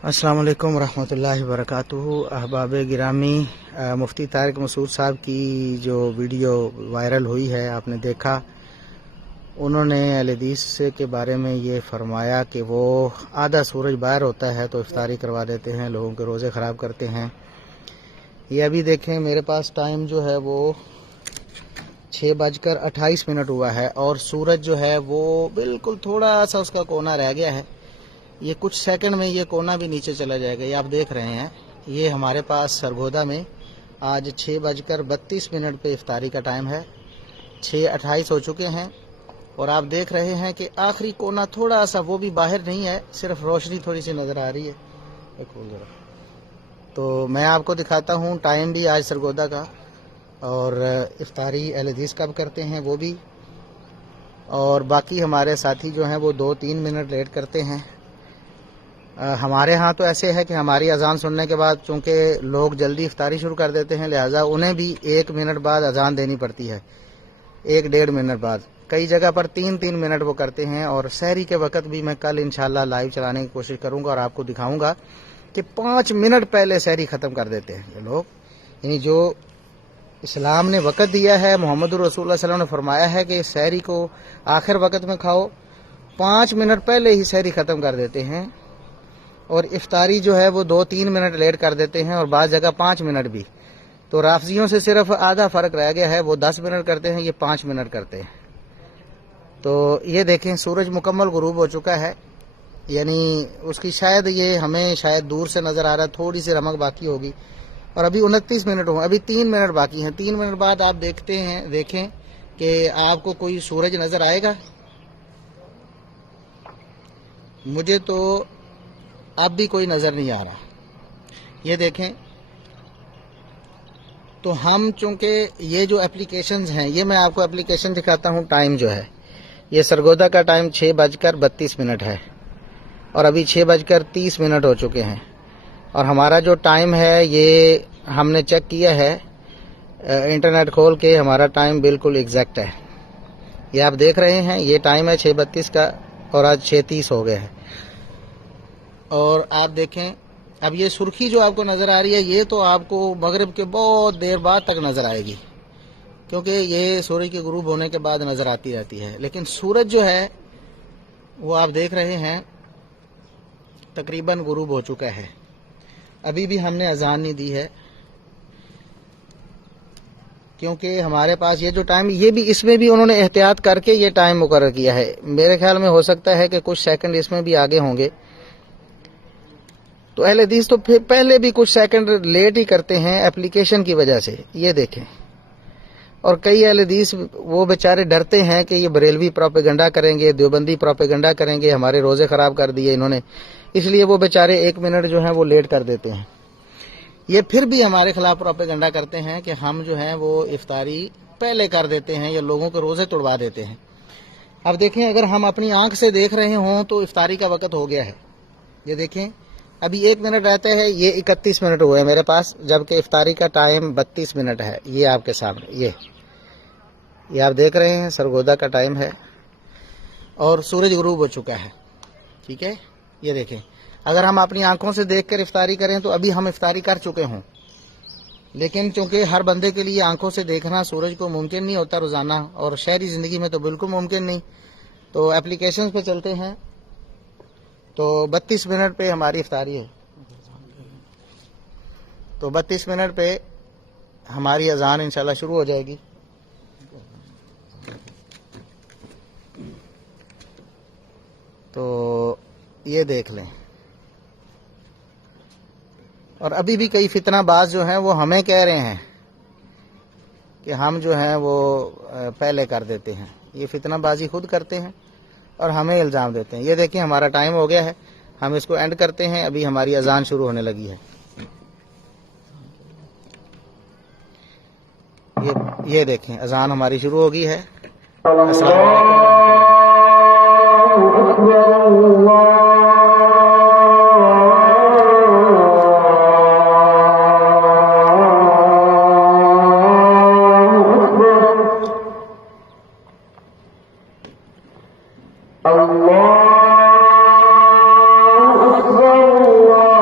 अस्सलाम वालेकुम रहमतुल्लाहि वबरकातुहू। अहबाब गिरामी, मुफ्ती तारिक मसूद साहब की जो वीडियो वायरल हुई है आपने देखा, उन्होंने अहले हदीस के बारे में ये फरमाया कि वो आधा सूरज बाहर होता है तो इफ्तारी करवा देते हैं, लोगों के रोज़े ख़राब करते हैं। ये अभी देखें मेरे पास टाइम जो है वो 6:28 हुआ है और सूरज जो है वो बिल्कुल थोड़ा सा उसका कोना रह गया है। ये कुछ सेकंड में ये कोना भी नीचे चला जाएगा। ये आप देख रहे हैं, ये हमारे पास सरगोदा में आज 6:32 पे इफ्तारी का टाइम है। 6:28 हो चुके हैं और आप देख रहे हैं कि आखिरी कोना थोड़ा सा, वो भी बाहर नहीं है, सिर्फ रोशनी थोड़ी सी नज़र आ रही है। तो मैं आपको दिखाता हूँ टाइम भी आज सरगोदा का, और इफ्तारी अहले हदीस कब करते हैं वो भी, और बाकी हमारे साथी जो हैं वो 2-3 मिनट लेट करते हैं। हमारे यहाँ तो ऐसे है कि हमारी अजान सुनने के बाद चूँकि लोग जल्दी इफ्तारी शुरू कर देते हैं, लिहाजा उन्हें भी 1 मिनट बाद अजान देनी पड़ती है, 1-1.5 मिनट बाद। कई जगह पर 3-3 मिनट वो करते हैं। और सहरी के वक्त भी मैं कल इंशाल्लाह लाइव चलाने की कोशिश करूँगा और आपको दिखाऊँगा कि 5 मिनट पहले सहरी ख़त्म कर देते हैं ये लोग। यानी जो इस्लाम ने वक़्त दिया है, मोहम्मद रसूलुल्लाह सल्लल्लाहु अलैहि वसल्लम ने फरमाया है कि सहरी को आखिर वक़्त में खाओ, 5 मिनट पहले ही सहरी ख़त्म कर देते हैं। और इफ्तारी जो है वो 2-3 मिनट लेट कर देते हैं और बाज़ जगह 5 मिनट भी। तो राफजियों से सिर्फ आधा फ़र्क रह गया है, वो 10 मिनट करते हैं, ये 5 मिनट करते हैं। तो ये देखें सूरज मुकम्मल गुरूब हो चुका है, यानी उसकी शायद ये हमें शायद दूर से नज़र आ रहा है, थोड़ी सी रमक बाकी होगी। और अभी 29 मिनट हुए, अभी 3 मिनट बाकी हैं। 3 मिनट बाद आप देखें कि आपको कोई सूरज नज़र आएगा। मुझे तो अब भी कोई नज़र नहीं आ रहा। ये देखें, तो हम चूँकि ये जो एप्लीकेशंस हैं, ये मैं आपको एप्लीकेशन दिखाता हूँ। टाइम जो है ये सरगोदा का टाइम 6:32 है और अभी 6:30 हो चुके हैं। और हमारा जो टाइम है ये हमने चेक किया है इंटरनेट खोल के, हमारा टाइम बिल्कुल एग्जैक्ट है। ये आप देख रहे हैं, ये टाइम है 6:32 का और आज 6:30 हो गए हैं। और आप देखें, अब ये सुर्खी जो आपको नज़र आ रही है, ये तो आपको मगरिब के बहुत देर बाद तक नज़र आएगी, क्योंकि ये सूरज के गुरूब होने के बाद नज़र आती रहती है। लेकिन सूरज जो है वो आप देख रहे हैं तकरीबन गुरूब हो चुका है। अभी भी हमने अजान नहीं दी है, क्योंकि हमारे पास ये जो टाइम, ये भी इसमें भी उन्होंने एहतियात करके ये टाइम मुकर्रर किया है। मेरे ख्याल में हो सकता है कि कुछ सेकंड इसमें भी आगे होंगे। तो अहले हदीस तो फिर पहले भी कुछ सेकंड लेट ही करते हैं एप्लीकेशन की वजह से, ये देखें। और कई अहले हदीस वो बेचारे डरते हैं कि ये बरेलवी प्रोपेगेंडा करेंगे, देवबंदी प्रोपेगेंडा करेंगे, हमारे रोज़े ख़राब कर दिए इन्होंने, इसलिए वो बेचारे 1 मिनट जो है वो लेट कर देते हैं। ये फिर भी हमारे खिलाफ प्रोपेगेंडा करते हैं कि हम जो है वो इफ्तारी पहले कर देते हैं या लोगों के रोज़े तोड़वा देते हैं। अब देखें, अगर हम अपनी आंख से देख रहे हों तो इफ्तारी का वक़्त हो गया है। ये देखें, अभी 1 मिनट रहते हैं, ये 31 मिनट हुए हैं मेरे पास, जबकि इफ्तारी का टाइम 32 मिनट है। ये आपके सामने ये आप देख रहे हैं, सरगोदा का टाइम है और सूरज गुरूब हो चुका है। ठीक है, ये देखें, अगर हम अपनी आंखों से देखकर इफ्तारी करें तो अभी हम इफ्तारी कर चुके हों, लेकिन चूंकि हर बंदे के लिए आंखों से देखना सूरज को मुमकिन नहीं होता रोज़ाना, और शहरी ज़िंदगी में तो बिल्कुल मुमकिन नहीं। तो एप्लीकेशन पे चलते हैं, तो 32 मिनट पे हमारी इफ्तारी है। तो 32 मिनट पे हमारी अजान इंशाल्लाह शुरू हो जाएगी। तो ये देख लें। और अभी भी कई फितनाबाज जो हैं वो हमें कह रहे हैं कि हम जो हैं वो पहले कर देते हैं। ये फितनाबाजी खुद करते हैं और हमें इल्ज़ाम देते हैं। ये देखिए, हमारा टाइम हो गया है, हम इसको एंड करते हैं। अभी हमारी अजान शुरू होने लगी है। ये देखें, अजान हमारी शुरू हो गई है। अस्सलाम वालेकुम। الله أكبر الله